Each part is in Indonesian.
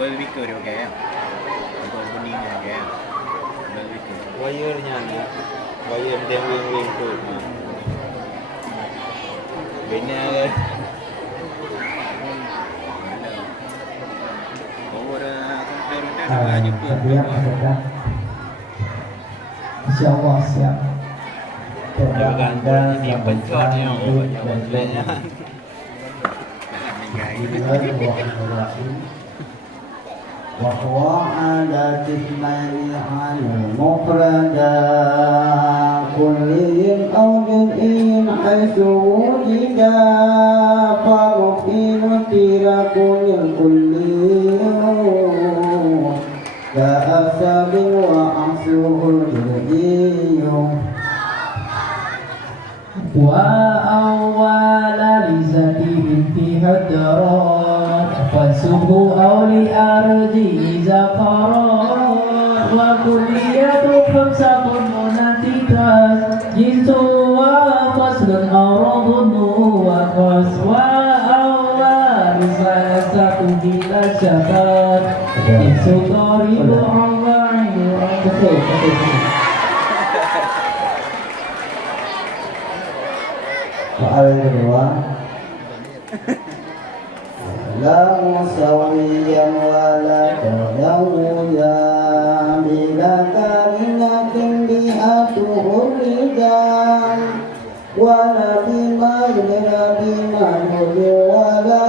Berwicker dia pakai kan? Untuk bunyi dia pakai kan? Berwicker. Wire-nya ni, wire yang wing-wing tu. Benar. Oh, dah sampai macam dah jumpa. InsyaAllah siap. Jangan ini pencetnya. Banyak. وقعدت اثنين عن المفردة كلي أو جزئي حيث وجدا فرقي وترك الكلي كأسد وعصره الجزئي وأول لذته فيها الدرار فالسبه أو لأرضي إذا قرار وكلية خمسة منتجات جنس وفصل أعراض وقص وأول ثلاثة بلا شباب جنس ضارب أربعين soal kedua la musawiyan wala tadawuya bila karinatin bi'atuhu rijal wala bima wala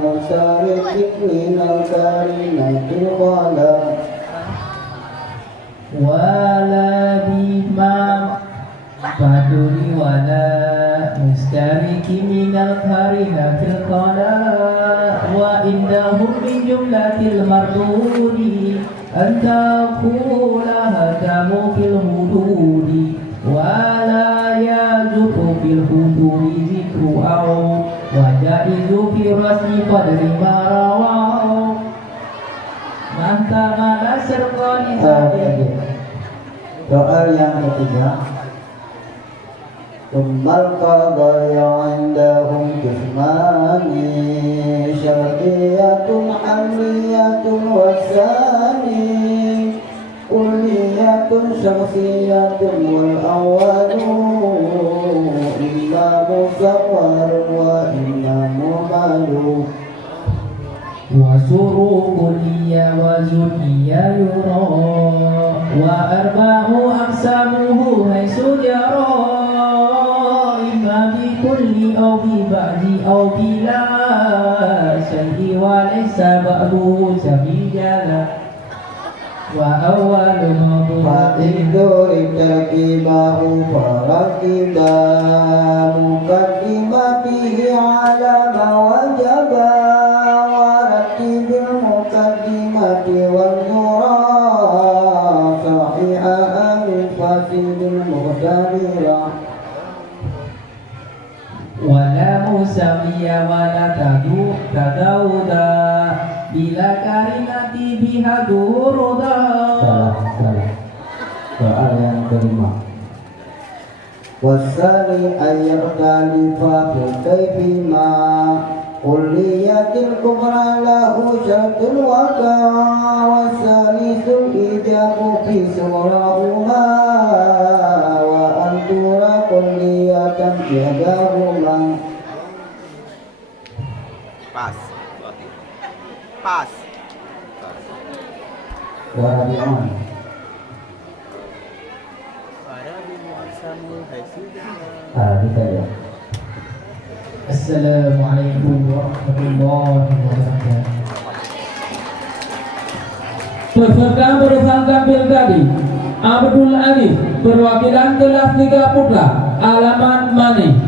musaritik minal karinatil wala bima Faduri wala mustariki minal karina fil qala wa indahum min jumlatil mardudi antakula hadamu fil hududi wala yajuku fil hududi zikru au wa jaizu fi rasmi qadri marawaw mantama nasir qalisati. Soal yang ketiga, Tumbal qadaya indahum kismani syar'iyatun hamliyatun wasani kulliyatun syamsiyatun wal awalu imma musawwarun wa imma mumalu wa suru kulliya wa zuniya yura wa arba'u aqsamuhu haisu jara kulli aw bi ba'di aw bila syai'i wa laysa ba'du samijala wa awwalu mawdu'in tarkibahu farakida muqaddimatihi ala ma wajaba wa rattibil muqaddimati wal nura sahiha al-fasidil muqtadirah wala musamiya wala tadawuda bila karinati biha duruda. Salah. Soal yang kelima. Wasani ayat kalifa kayfima kulliyatil kubra lahu syartul waka wasalisul ijabu fi surahuma wa antura kulliyatan tiadahuma. Pas Warabi'an kita ya. Assalamualaikum warahmatullahi wabarakatuh. Peserta bersangka pilkada Abdul Alif perwakilan kelas 3 putra alamat Mani